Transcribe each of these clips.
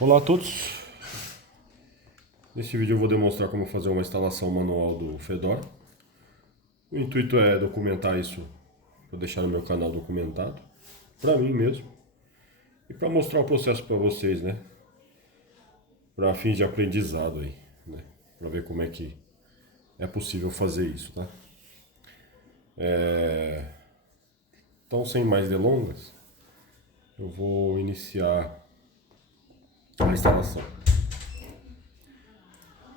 Olá a todos, nesse vídeo eu vou demonstrar como fazer uma instalação manual do Fedora. O intuito é documentar isso, vou deixar no meu canal documentado, para mim mesmo, e para mostrar o processo para vocês, né? Para fins de aprendizado aí, né? Para ver como é que é possível fazer isso, tá? Então, sem mais delongas, eu vou iniciar a instalação.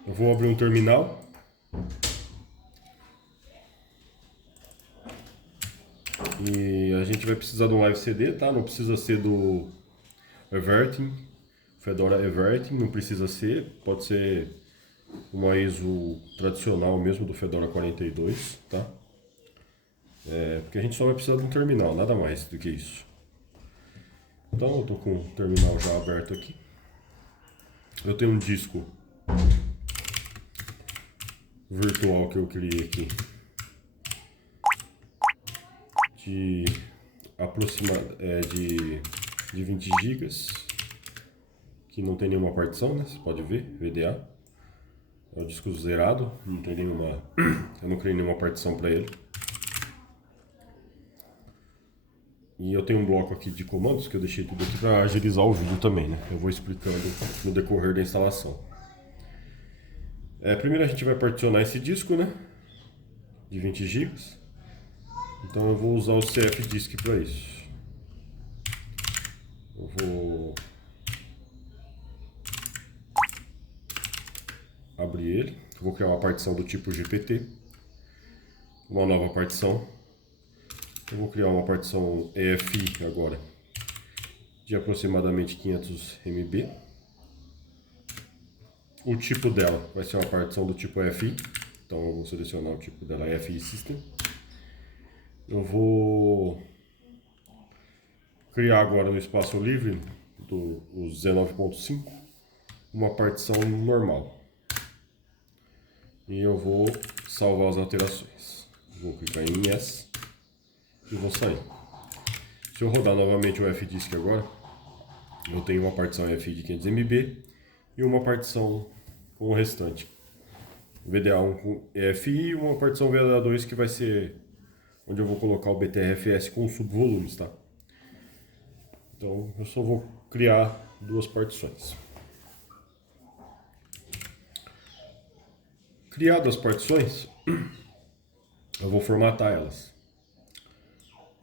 Eu vou abrir um terminal. E a gente vai precisar de um Live CD, tá? Não precisa ser do Everything, Fedora Everything, não precisa ser. Pode ser uma ISO tradicional mesmo do Fedora 42, tá? Porque a gente só vai precisar de um terminal, nada mais do que isso. Então eu tô com o terminal já aberto aqui. Eu tenho um disco virtual que eu criei aqui de de 20 GB, que não tem nenhuma partição, né? Você pode ver, VDA. É o disco zerado, não tem nenhuma, eu não criei nenhuma partição para ele. E eu tenho um bloco aqui de comandos que eu deixei tudo aqui para agilizar o vídeo também, né? Eu vou explicando no decorrer da instalação. Primeiro a gente vai particionar esse disco, né? De 20 GB. Então eu vou usar o CFDisk para isso. Eu vou abrir ele. Vou criar uma partição do tipo GPT. Uma nova partição. Eu vou criar uma partição EFI agora, de aproximadamente 500 MB. O tipo dela vai ser uma partição do tipo EFI, então eu vou selecionar o tipo dela, EFI System. Eu vou criar agora no espaço livre do Z9.5 uma partição normal. E eu vou salvar as alterações. Vou clicar em Yes e vou sair. Se eu rodar novamente o FDisk agora, eu tenho uma partição EFI de 500 MB e uma partição com o restante. VDA1 com EFI e uma partição VDA2 que vai ser onde eu vou colocar o BTRFS com subvolumes, tá? Então eu só vou criar duas partições. Criadas as partições, eu vou formatar elas.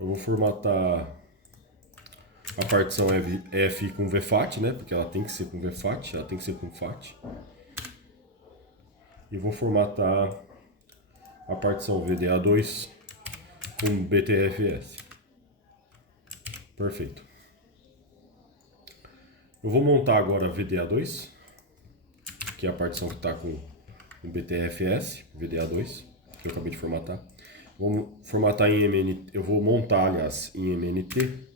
Eu vou formatar a partição EFI com VFAT, né? Porque ela tem que ser com VFAT, ela tem que ser com FAT. E vou formatar a partição VDA2 com BTRFS. Perfeito. Eu vou montar agora a VDA2, que é a partição que está com o BTRFS, VDA2, que eu acabei de formatar. Vou formatar em MNT, eu vou montar, aliás, em MNT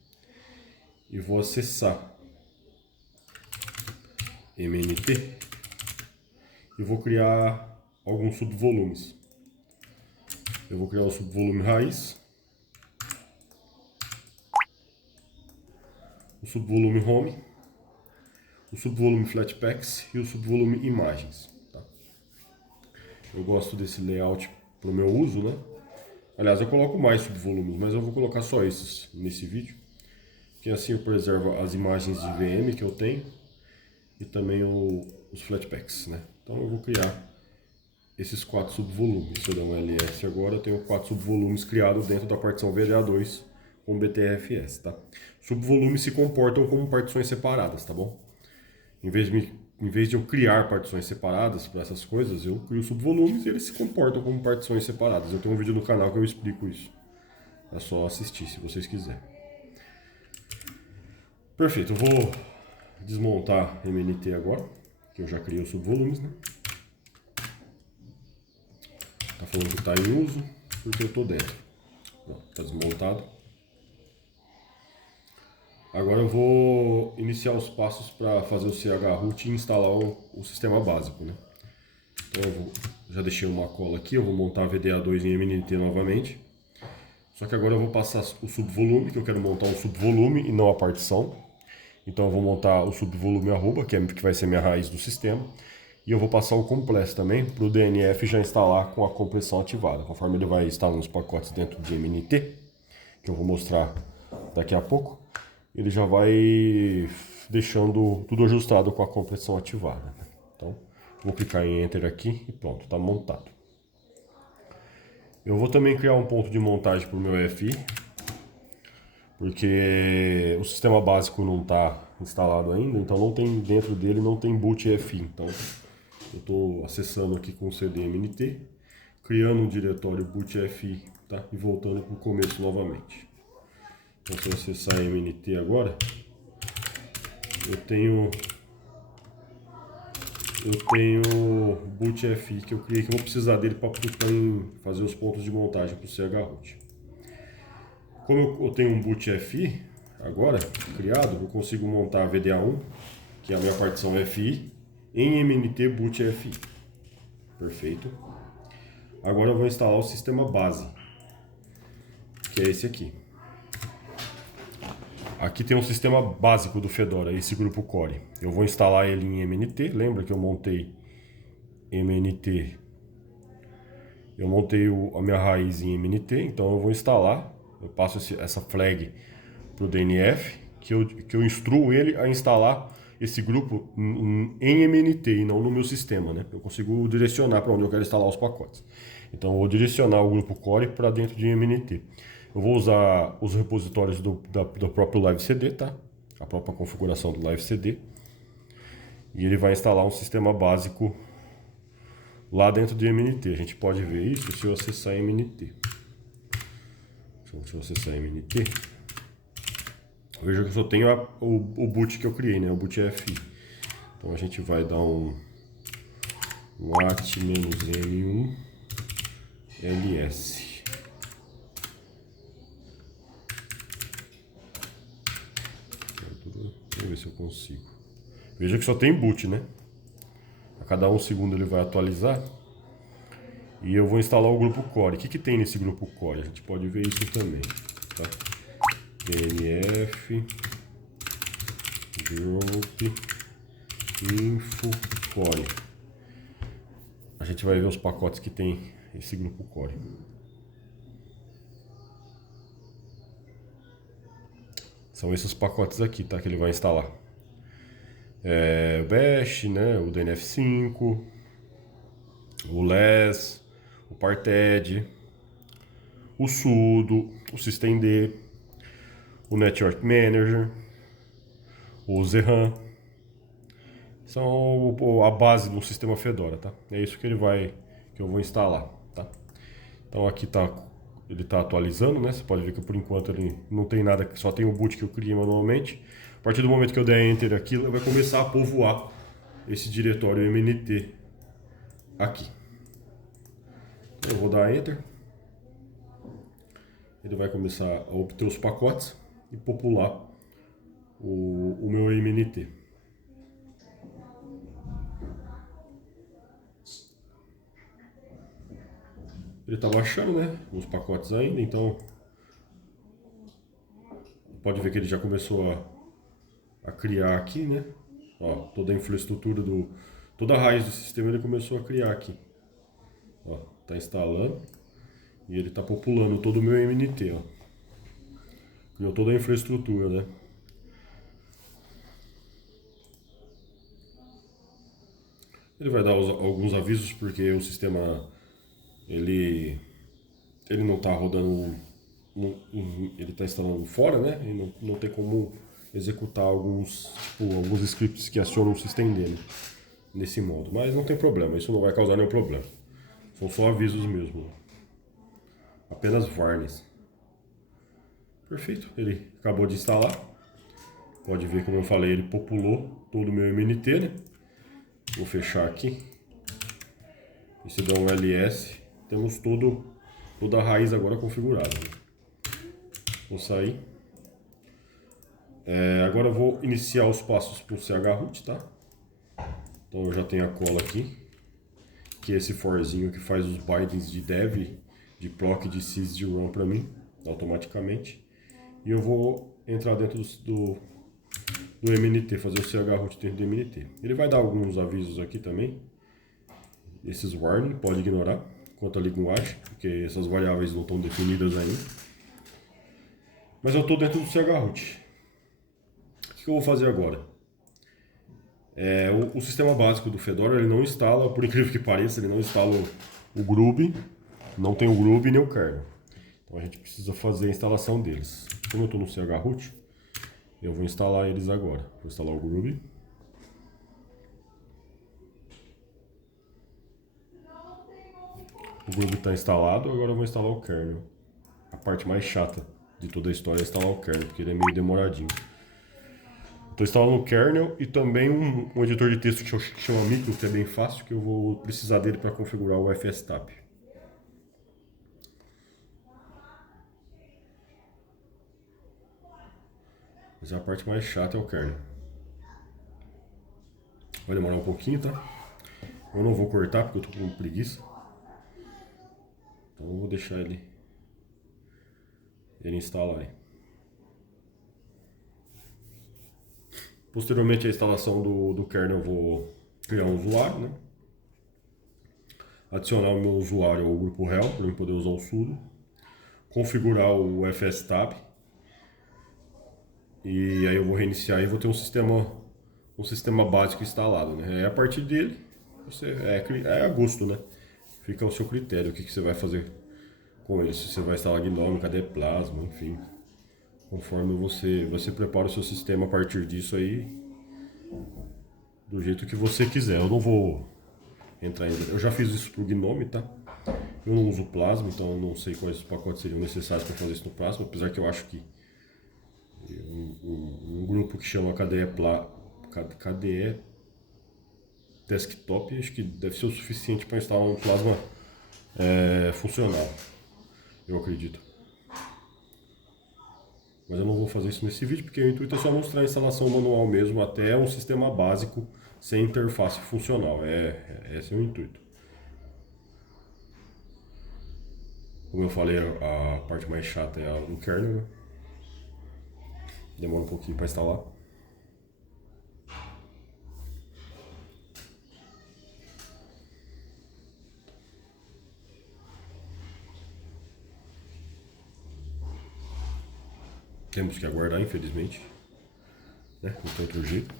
e vou acessar MNT e vou criar alguns subvolumes. Eu vou criar o subvolume raiz, o subvolume home, o subvolume flatpaks e o subvolume imagens. Tá? Eu gosto desse layout para o meu uso, né? Aliás, eu coloco mais subvolumes, mas eu vou colocar só esses nesse vídeo, que assim eu preservo as imagens de VM que eu tenho e também os flatpaks, né? Então eu vou criar esses 4 subvolumes. Se eu der um ls agora, eu tenho 4 subvolumes criados dentro da partição VDA2 com BTRFS, tá? Subvolumes se comportam como partições separadas, tá bom? Em vez de eu criar partições separadas para essas coisas, eu crio subvolumes e eles se comportam como partições separadas. Eu tenho um vídeo no canal que eu explico isso. É só assistir se vocês quiserem. Perfeito, eu vou desmontar MNT agora, que eu já criei os subvolumes, né? Tá falando que está em uso, porque eu estou dentro. Está desmontado. Agora eu vou iniciar os passos para fazer o chroot e instalar o sistema básico, né? Então já deixei uma cola aqui, eu vou montar a VDA2 em MNT novamente. Só que agora eu vou passar o subvolume, que eu quero montar um subvolume e não a partição. Então eu vou montar o subvolume arroba, que vai ser minha raiz do sistema. E eu vou passar o compress também para o DNF já instalar com a compressão ativada. Conforme ele vai instalando os pacotes dentro de MNT, que eu vou mostrar daqui a pouco, ele já vai deixando tudo ajustado com a compressão ativada. Então, vou clicar em Enter aqui e pronto, está montado. Eu vou também criar um ponto de montagem para o meu EFI, porque o sistema básico não está instalado ainda, então não tem dentro dele, não tem boot EFI. Então eu estou acessando aqui com o cdmnt, criando um diretório boot EFI, tá? E voltando para o começo novamente. Então se eu acessar MNT agora, eu tenho boot EFI que eu criei, que eu vou precisar dele para fazer os pontos de montagem para o chroot. Como eu tenho um boot EFI agora criado, eu consigo montar a VDA1, que é a minha partição FI, em MNT boot EFI. Perfeito. Agora eu vou instalar o sistema base, que é esse aqui. Aqui tem um sistema básico do Fedora, esse grupo Core. Eu vou instalar ele em MNT. Lembra que eu montei MNT? Eu montei a minha raiz em MNT, então eu vou instalar. Eu passo essa flag para o DNF, que eu instruo ele a instalar esse grupo em MNT e não no meu sistema, né? Eu consigo direcionar para onde eu quero instalar os pacotes. Então eu vou direcionar o grupo Core para dentro de MNT. Eu vou usar os repositórios do próprio LiveCD, tá? A própria configuração do LiveCD. E ele vai instalar um sistema básico lá dentro de MNT. A gente pode ver isso se eu acessar MNT. Se eu acessar MNT, veja que eu só tenho o boot que eu criei, né? O boot EFI. Então a gente vai dar um at-m1 ls. Vamos ver se eu consigo. Veja que só tem boot, né? A cada 1 segundo ele vai atualizar. E eu vou instalar o grupo Core. O que tem nesse grupo Core? A gente pode ver isso também. Tá? DNF group info Core. A gente vai ver os pacotes que tem esse grupo Core. São esses pacotes aqui, tá? Que ele vai instalar. O Bash, né? O DNF5, o LES, o Parted, o sudo, o systemd, o Network Manager, o zram. São a base do sistema Fedora, tá? É isso que eu vou instalar, tá? Então aqui ele tá atualizando, né? Você pode ver que por enquanto ele não tem nada, só tem o boot que eu criei manualmente. A partir do momento que eu der Enter aqui, ele vai começar a povoar esse diretório MNT aqui. Eu vou dar Enter. Ele vai começar a obter os pacotes e popular o meu MNT. Ele está baixando, né, os pacotes ainda, então pode ver que ele já começou a criar aqui, né? Ó, toda a infraestrutura toda a raiz do sistema ele começou a criar aqui. Ó, tá instalando e ele está populando todo o meu MNT, ó. Criou toda a infraestrutura, né? Ele vai dar alguns avisos porque o sistema ele não está rodando, ele está instalando fora, né? E não tem como executar alguns scripts que acionam o sistema dele nesse modo. Mas não tem problema, isso não vai causar nenhum problema. São só avisos mesmo. Apenas warnings. Perfeito, ele acabou de instalar. Pode ver, como eu falei, ele populou todo o meu MNT, né? Vou fechar aqui. E se der um ls, temos toda a raiz agora configurada. Vou sair. Agora eu vou iniciar os passos para o chroot, tá? Então eu já tenho a cola aqui, que é esse forzinho que faz os bindings de dev, de proc, de sys, de run para mim, automaticamente. E eu vou entrar dentro do MNT, fazer o chroot dentro do MNT. Ele vai dar alguns avisos aqui também. Esses warning, pode ignorar quanto à linguagem, porque essas variáveis não estão definidas ainda. Mas eu estou dentro do chroot. O que eu vou fazer agora? O sistema básico do Fedora, ele não instala, por incrível que pareça, ele não instala o Groovy, não tem o Groovy nem o kernel. Então a gente precisa fazer a instalação deles. Como eu estou no chroot, eu vou instalar eles agora. Vou instalar o Groovy. O Groovy está instalado, agora eu vou instalar o kernel. A parte mais chata de toda a história é instalar o kernel, porque ele é meio demoradinho. Estou instalando o kernel e também um editor de texto que chama Micro, que é bem fácil, que eu vou precisar dele para configurar o FSTAP. Mas a parte mais chata é o kernel. Vai demorar um pouquinho, tá? Eu não vou cortar porque eu tô com preguiça. Então eu vou deixar ele instalar aí. Posteriormente à instalação do kernel, eu vou criar um usuário, né? Adicionar o meu usuário ao grupo rel para eu poder usar o sudo. Configurar o FSTab. E aí eu vou reiniciar e vou ter um sistema básico instalado, né? A partir dele, é a gosto, né? Fica ao seu critério o que você vai fazer com ele. Se você vai instalar GNOME, KDE Plasma, enfim. Conforme você prepara o seu sistema a partir disso aí, do jeito que você quiser. Eu não vou entrar ainda. Eu já fiz isso pro GNOME, tá? Eu não uso Plasma, então eu não sei quais pacotes seriam necessários para fazer isso no Plasma, apesar que eu acho que um grupo que chama KDE Desktop, acho que deve ser o suficiente para instalar um Plasma funcional, eu acredito. Mas eu não vou fazer isso nesse vídeo, porque o intuito é só mostrar a instalação manual mesmo, até um sistema básico sem interface funcional. Esse é o intuito. Como eu falei, a parte mais chata é o kernel, né? Demora um pouquinho para instalar. Temos que aguardar, infelizmente, né? Não tem outro jeito.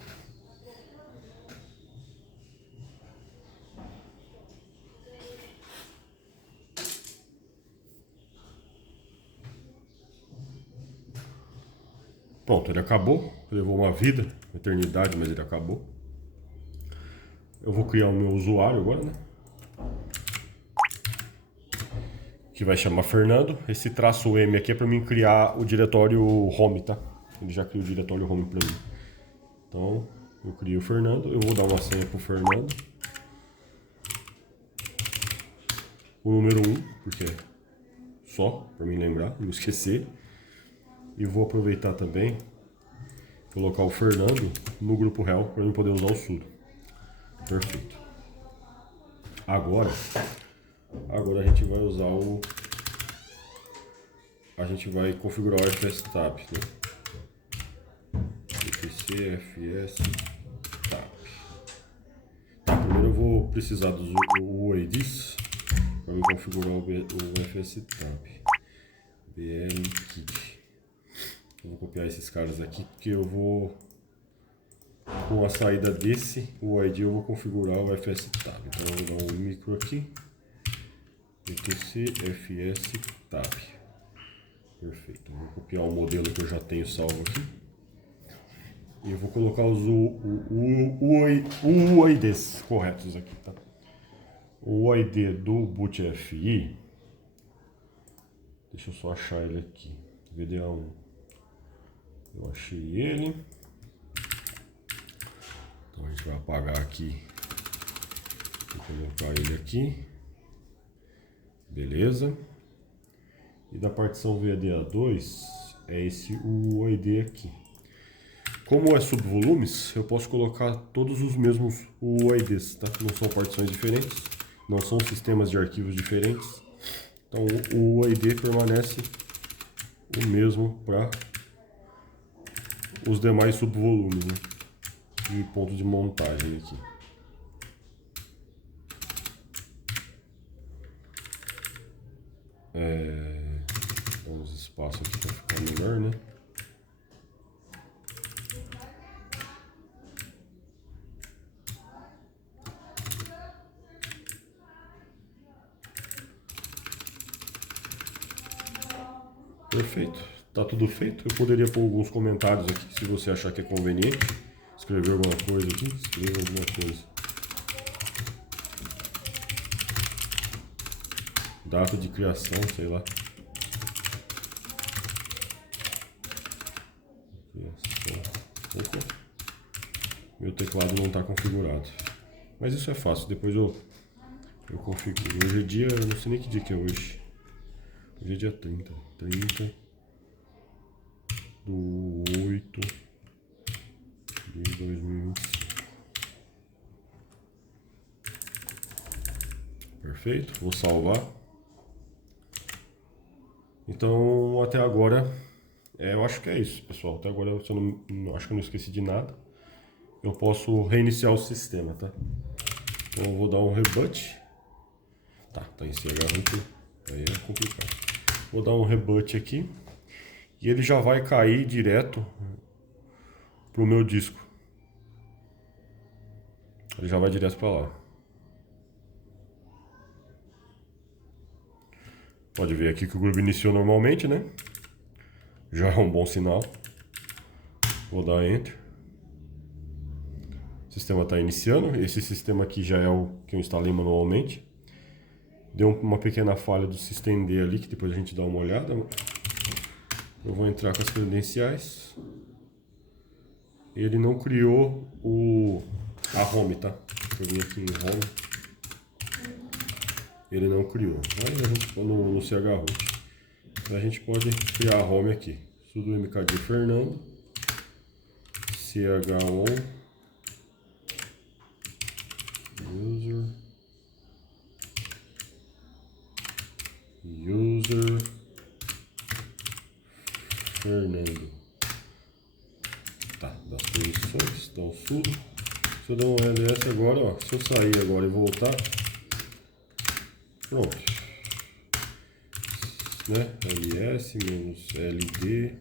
Pronto, ele acabou. Levou uma vida, uma eternidade, mas ele acabou. Eu vou criar o meu usuário agora, né? Que vai chamar Fernando. Esse traço M aqui é para mim criar o diretório home, tá? Ele já criou o diretório home para mim. Então, eu crio o Fernando. Eu vou dar uma senha pro Fernando. O número 1, porque é só para mim lembrar, não esquecer. E vou aproveitar também, colocar o Fernando no grupo rel para eu poder usar o sudo. Perfeito. Agora a gente vai usar a gente vai configurar o FSTab, né? etc fstab. Tá, primeiro eu vou precisar dos UIDs para configurar o FSTab. blkit. Eu vou copiar esses caras aqui, porque eu vou, com a saída desse UID, eu vou configurar o FSTab. Então eu vou dar um micro aqui, etc fstab. Perfeito. Eu vou copiar o modelo que eu já tenho salvo aqui. E eu vou colocar os UIDs corretos aqui, tá? O UID do bootfi, deixa eu só achar ele aqui. VDA1. Eu achei ele. Então a gente vai apagar aqui e colocar ele aqui. Beleza. E da partição VDA2 é esse UID aqui. Como é subvolumes, eu posso colocar todos os mesmos UIDs, tá? Não são partições diferentes, não são sistemas de arquivos diferentes. Então o UID permanece o mesmo para os demais subvolumes, né? E pontos de montagem aqui. Dá uns espaços aqui para ficar melhor, né? Perfeito. Tá tudo feito. Eu poderia pôr alguns comentários aqui, se você achar que é conveniente. Escrever alguma coisa aqui. Escreva alguma coisa. Data de criação, sei lá. Opa. Meu teclado não está configurado. Mas isso é fácil, depois eu configuro. Hoje é dia, eu não sei nem que dia que é hoje. Hoje é dia 30. 30 do 8 de 2025. Perfeito, vou salvar. Então, até agora, eu acho que é isso, pessoal. Até agora, eu não, acho que eu não esqueci de nada. Eu posso reiniciar o sistema, tá? Então, eu vou dar um reboot. Tá em CH root, aí é complicado. Vou dar um reboot aqui. E ele já vai cair direto pro meu disco. Ele já vai direto para lá. Pode ver aqui que o grupo iniciou normalmente, né? Já é um bom sinal. Vou dar Enter. O sistema está iniciando. Esse sistema aqui já é o que eu instalei manualmente. Deu uma pequena falha do systemd ali, que depois a gente dá uma olhada. Eu vou entrar com as credenciais. Ele não criou a home, tá? Eu vim aqui em home. Ele não criou. Mas a gente no CH-root. A gente pode criar a home aqui. Sudo mkd Fernando. CH-on. User Fernando. Tá, das permissões. Então sudo. Se eu der um ls agora, ó. Se eu sair agora e voltar. Pronto. Né? ls-ld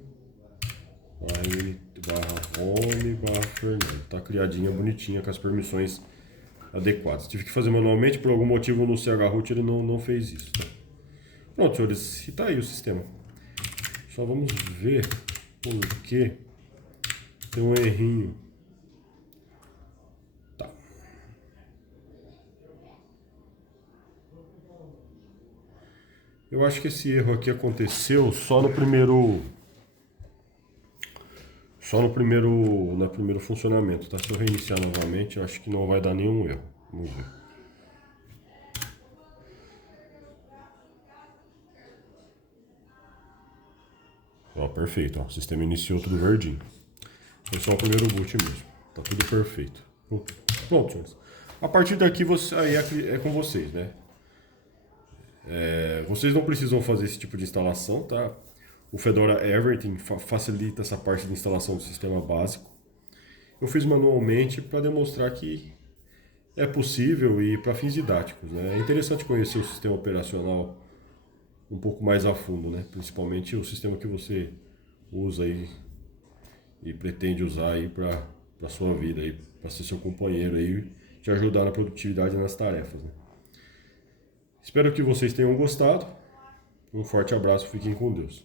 barra home barra Fernando. Tá criadinha, bonitinha, com as permissões adequadas. Tive que fazer manualmente, por algum motivo no CH-root ele não fez isso. Tá? Pronto, senhores, e tá aí o sistema. Só vamos ver por que tem um errinho. Tá. Eu acho que esse erro aqui aconteceu só no primeiro funcionamento, tá? Se eu reiniciar novamente, eu acho que não vai dar nenhum erro. Vamos ver. Ó, perfeito, ó. O sistema iniciou tudo verdinho. Foi só o primeiro boot mesmo. Tá tudo perfeito. Pronto, senhores. A partir daqui aí é com vocês, né? Vocês não precisam fazer esse tipo de instalação, tá? O Fedora Everything facilita essa parte de instalação do sistema básico. Eu fiz manualmente para demonstrar que é possível e para fins didáticos, né? É interessante conhecer o sistema operacional um pouco mais a fundo, né? Principalmente o sistema que você usa aí e pretende usar aí para a sua vida, aí, para ser seu companheiro aí, te ajudar na produtividade e nas tarefas, né? Espero que vocês tenham gostado. Um forte abraço, fiquem com Deus.